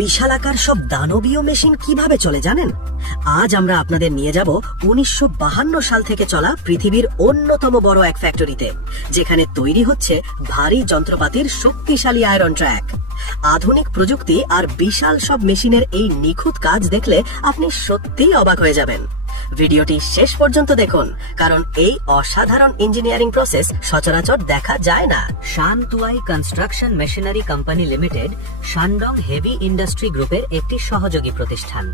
বিশালাকার সব দানবীয় মেশিন কিভাবে চলে জানেন? আজ আমরা আপনাদের নিয়ে যাব 1952 সাল থেকে চলা পৃথিবীর অন্যতম বড় এক ফ্যাক্টরিতে, যেখানে তৈরি হচ্ছে ভারী যন্ত্রপাতির শক্তিশালী আয়রন ট্র্যাক। আধুনিক প্রযুক্তি আর বিশাল সব মেশিনের এই নিখুঁত কাজ দেখলে আপনি সত্যিই অবাক হয়ে যাবেন। ভিডিওটি শেষ পর্যন্ত দেখুন, কারণ এই অসাধারণ ইঞ্জিনিয়ারিং প্রসেস সচরাচর দেখা যায় না। Shantui construction machinery company limited Shandong heavy industry গ্রুপের একটি সহযোগী প্রতিষ্ঠান।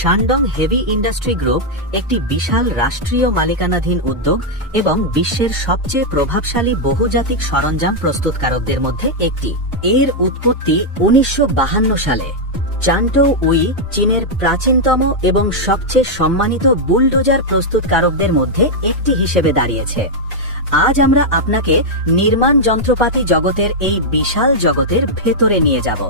শানডং হেভি ইন্ডাস্ট্রি গ্রুপ একটি বিশাল রাষ্ট্রীয় মালিকানাধীন উদ্যোগ এবং বিশ্বের সবচেয়ে প্রভাবশালী বহুজাতিক সরঞ্জাম প্রস্তুতকারকদের মধ্যে একটি। এর উৎপত্তি 1952 সালে। চান্টো উই চীনের প্রাচীনতম এবং সবচেয়ে সম্মানিত বুলডোজার প্রস্তুতকারকদের মধ্যে একটি হিসেবে দাঁড়িয়েছে। আজ আমরা আপনাকে নির্মাণ যন্ত্রপাতি জগতের এই বিশাল জগতের ভেতরে নিয়ে যাব।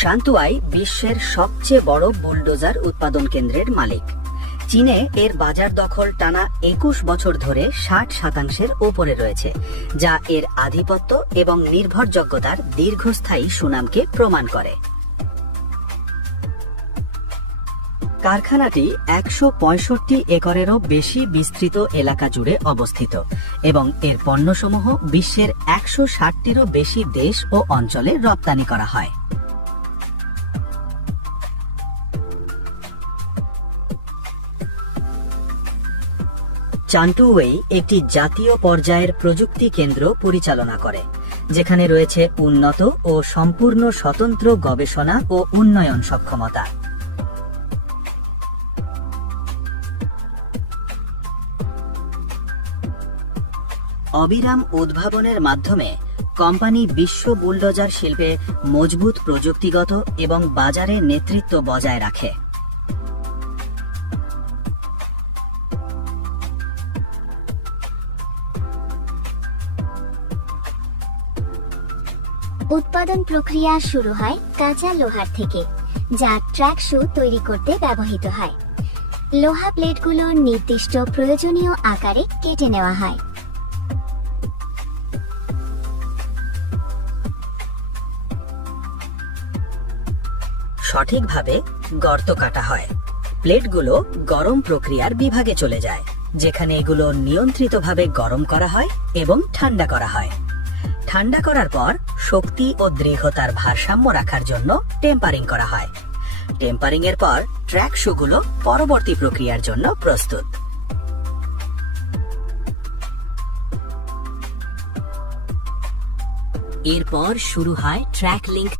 শানতুয়াই বিশ্বের সবচেয়ে বড় বুলডোজার উৎপাদন কেন্দ্রের মালিক। চীনে এর বাজার দখল টানা 21 বছর ধরে 60% ওপরে রয়েছে, যা এর আধিপত্য এবং নির্ভরযোগ্যতার দীর্ঘস্থায়ী সুনামকে প্রমাণ করে। কারখানাটি 165 একরেরও বেশি বিস্তৃত এলাকা জুড়ে অবস্থিত এবং এর পণ্যসমূহ বিশ্বের 160টিরও বেশি দেশ ও অঞ্চলে রপ্তানি করা হয়। চান্টুওয়েই একটি জাতীয় পর্যায়ের প্রযুক্তি কেন্দ্র পরিচালনা করে, যেখানে রয়েছে উন্নত ও সম্পূর্ণ স্বতন্ত্র গবেষণা ও উন্নয়ন সক্ষমতা। অবিরাম উদ্ভাবনের মাধ্যমে কোম্পানি বিশ্ব বুলডোজার শিল্পে মজবুত প্রযুক্তিগত এবং বাজারে নেতৃত্ব বজায় রাখে। উৎপাদন প্রক্রিয়া শুরু হয় কাঁচা লোহার থেকে, যা ট্র্যাক শু তৈরি করতে ব্যবহৃত হয়। লোহা প্লেটগুলো নির্দিষ্ট প্রয়োজনীয় আকারে কেটে নেওয়া হয়। সঠিকভাবে গর্ত কাটা হয়। প্লেটগুলো গরম প্রক্রিয়ার বিভাগে চলে যায়, যেখানে এগুলো নিয়ন্ত্রিতভাবে গরম করা হয় এবং ঠান্ডা করা হয়। ঠান্ডা করার পর শক্তি ও দৃঢ়তার ভারসাম্য রাখার জন্য টেম্পারিং করা হয়। টেম্পারিং এর পর ট্র্যাক শুগুলো পরবর্তী প্রক্রিয়ার জন্য প্রস্তুত। এরপর শুরু হয় ট্র্যাক লিঙ্ক